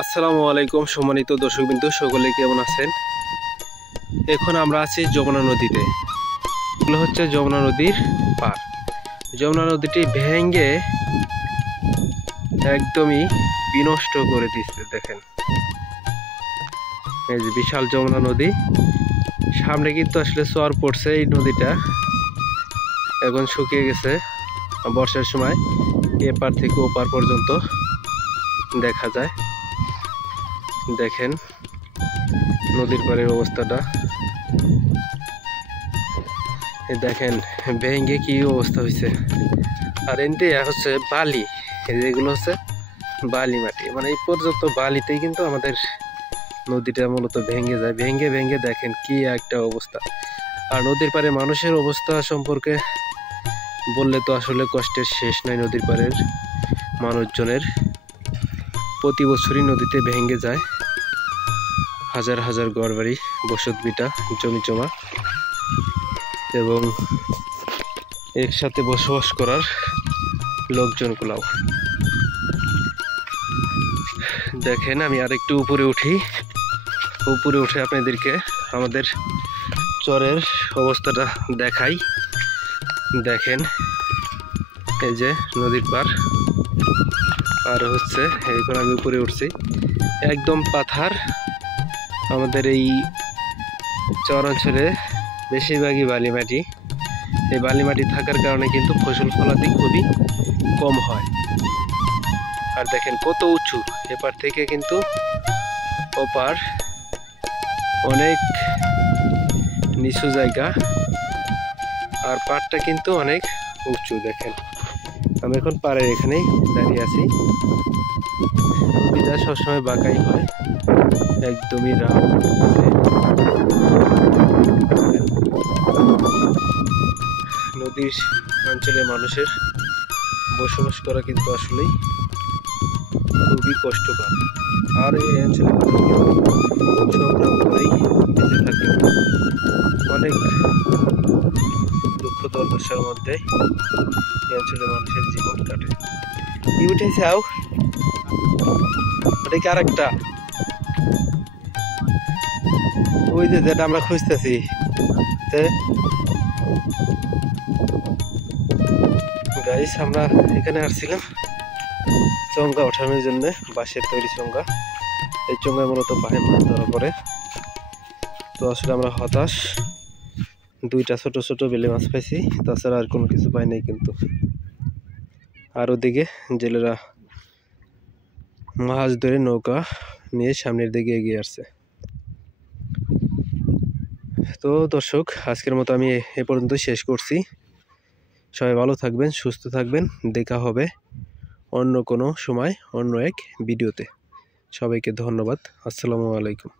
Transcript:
আসসালামু আলাইকুম সম্মানিত দর্শকবৃন্দ, সকলে কেমন আছেন? এখন আমরা আছি যমুনা নদীতে। এগুলো হচ্ছে যমুনা নদীর পার। যমুনা নদীটি ভেঙে একদমই বিনষ্ট করে দিচ্ছে। দেখেন, এই যে বিশাল যমুনা নদী, সামনে কিন্তু আসলে চর পড়ছে। এই নদীটা এখন শুকিয়ে গেছে। বর্ষার সময় এপার থেকে ওপার পর্যন্ত দেখা যায়। দেখেন নদীর পাড়ের অবস্থাটা, দেখেন ভেঙে কি অবস্থা হয়েছে। আর এনটি হচ্ছে বালি, এগুলো হচ্ছে বালি মাটি, মানে এই পর্যন্ত বালিতেই কিন্তু আমাদের নদীটা মূলত ভেঙে যায়। ভেঙে ভেঙে দেখেন কি একটা অবস্থা। আর নদীর পাড়ে মানুষের অবস্থা সম্পর্কে বললে তো আসলে কষ্টের শেষ নাই। নদীর পাড়ের মানুষজনের প্রতি বছরই নদীতে ভেঙে যায় হাজার হাজার ঘরবাড়ি, বসতভিটা, জমি জমা এবং একসাথে বসবাস করার লোকজনগুলাও। দেখেন আমি আর একটু উপরে উঠি, উপরে উঠে আপনাদেরকে আমাদের চরের অবস্থাটা দেখাই। দেখেন এই যে নদীর পার, আর হচ্ছে এখন আমি উপরে উঠছি, একদম পাথার। আমাদের এই চর অঞ্চলে বেশিরভাগই বালি মাটি। এই বালি মাটি থাকার কারণে কিন্তু ফসল ফলাদি খুবই কম হয়। আর দেখেন কত উঁচু, এপার থেকে কিন্তু ওপার অনেক নিচু জায়গা, আর পাড়টা কিন্তু অনেক উঁচু। দেখেন আমি এখন পাড়ের এখানেই দাঁড়িয়ে আছি। নদীটা সবসময় বাঁকাই হয়, একদমই রাউন্ড। নদীর অঞ্চলে মানুষের বসবাস করা কিন্তু আসলেই খুবই কষ্টকর। আর এই অঞ্চলে সংগ্রাম করেই বেঁচে থাকে, অনেক দুঃখ দুর্দশার মধ্যে এই অঞ্চলের মানুষের জীবন কাটে। কি উঠেছে আও, ওটা কি আরেকটা? ওই যে যেটা আমরা খুঁজতেছি। গাইস, আমরা এখানে আসছিলাম চঙ্গা ওঠানোর জন্য, বাঁশের তৈরি চঙ্গা। এই চঙ্গায় মূলত পায়ে মাছ ধরা পড়ে। তো আসলে আমরা হতাশ, দুইটা ছোট ছোট বেলে মাছ পাইছি, তাছাড়া আর কোনো কিছু পাই নাই কিন্তু। আর ওদিকে জেলেরা মাছ ধরে নৌকা নিয়ে সামনের দিকে এগিয়ে আসছে। তো দর্শক, আজকের মতো আমি এ পর্যন্ত শেষ করছি। সবাই ভালো থাকবেন, সুস্থ থাকবেন। দেখা হবে অন্য কোনো সময় অন্য এক ভিডিওতে। সবাইকে ধন্যবাদ। আসসালামু আলাইকুম।